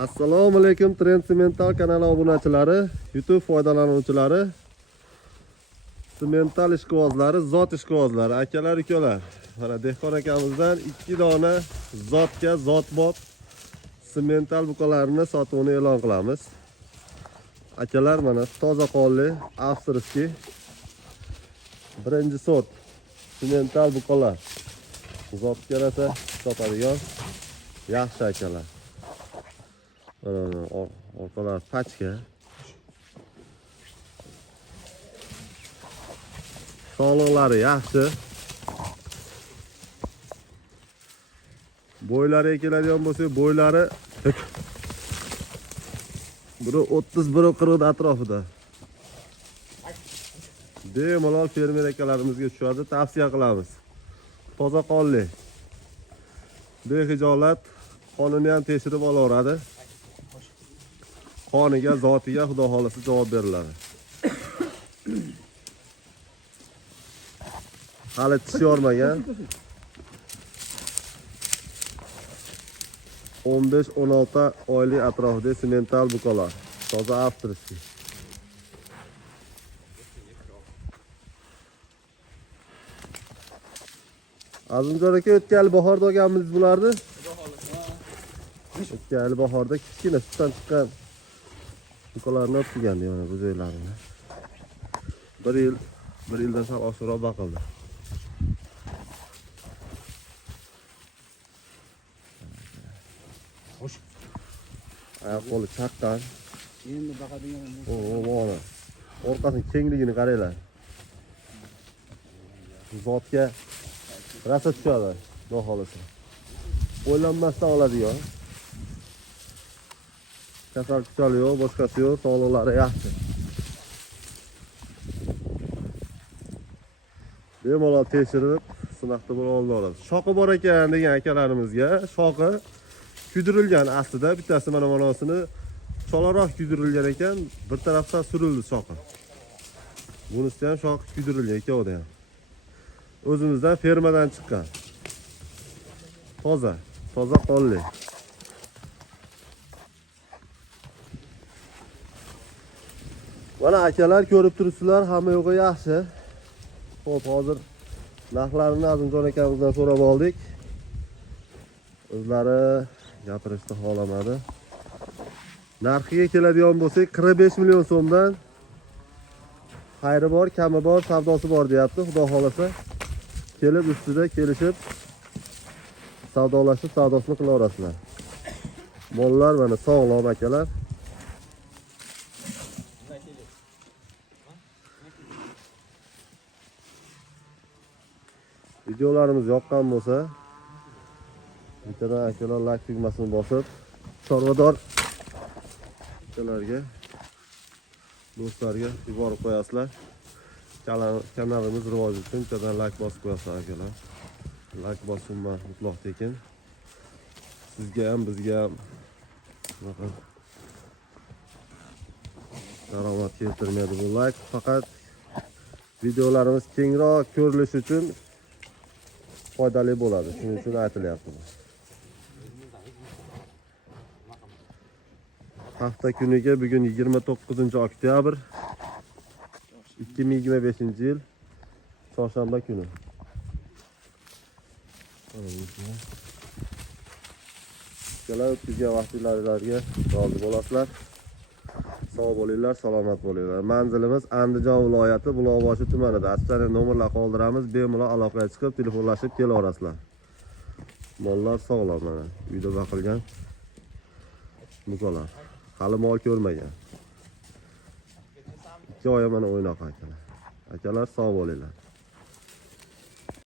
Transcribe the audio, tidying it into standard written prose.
Assalomu alaykum Trend Semental kanali obunachilari, YouTube foydalanuvchilari, semental ishqibozlari, zot ishqibozlari, akalar, ukalar. Mana dehqon akamizdan 2 dona zotga zotbop semental buqalarini sotuvini e'lon qilamiz. Akalar, mana toza qonli avstriyskiy birinchi sort semental buqalar. Zotga rasa sotadigan yaxshi akalar. Orqalar pachka. Sog'liqlari yaxshi. Bo'ylariga keladigan bo'lsa, bo'ylari biri 30, biri 40 atrofida. Bemalol fermer akalarimizga tushadi, tavsiya qilamiz. Toza qonli. Behijolat qonini ham tekshirib olaveradi. Qoniga, zotiga xudo xolisi javob beriladi. Hali tish yormagan. 15-16 oylik atrofida semental buqalar. Toza avstriyskiy. Azimjon aka, o'tgan bahorda olganmiz bularni. O'tgan bahorda kichkina sutdan chiqqan buqalarni olib mana bu joylarini. 1 yildan sal oshiqroq baqildi. Xo'sh. Oyoq qo'li chaqqan. Endi baqadigan. Mana orqasining kengligini qaranglar. Zotga rasa tushadi, xudo xolisi. O'ylanmasdan oladigan. Kasal kusal yo'q, boshqasi yo'q, sog'liqlari yaxshi. Bemalol tekshirib, sinaqda bo'lib oladi. Shoqi bor ekan degan akalarimizga, shoqi kuydirilgan aslida, bittasi mana bunosini cholaroq kuydirilgan ekan, bir tarafdan surildi shoqi. Bunisi ham shoqi kuydirilgan ikkovida ham. O'zimizdan fermadan chiqqan. Toza qonli. Mana akalar, ko'rib turibsizlar, hamma yo'g'i yaxshi. Xo'p, hozir narxlarini Azimjon akamizdan so'rab oldik. O'zlari gapirishni xohlamadi. Narxiga keladigan bo'lsak, 45 million so'mdan xayri bor, kami bor, savdosi bor deyapti. Xudo xolasa kelib ustida kelishib savdolashib, savdosini qilaverasizlar. Mollar mana sog'lom akalar. Videolarimiz yoqqan bo'lsa, bittadan akalar like tugmasini bosib, chorvador akalarga, do'stlarga yuborib qo'yasizlar. Kanalimiz rivoji uchun bittadan like bosib qo'yasizlar akalar. Like bosimlar mutlaq tekin. Sizga ham, bizga ham daromad keltirmaydi bu like. Faqat videolarimiz kengroq ko'rilishi uchun foydali bo'ladi. Shuning uchun aytilyapti. Hafta kuniga bugun 29-oktyabr 2025-yil chorshanba kuni. Sizlar o'tkazgan vaqtlaringizga rozi bo'lasizlar. Sog' bo'linglar, salomat bo'linglar. Manzilimiz Andijon viloyati Buloqboshi tumanida. Asosiy nomerlar qoldiramiz. Bemalol aloqaga chiqib, telefonlashib kelaverasizlar. Mollar sog'lom mana. Uyda baqilgan buqalar. Hali mol ko'rmagan. 2 oy mana o'ynoq akalar. Akalar sog' bo'linglar.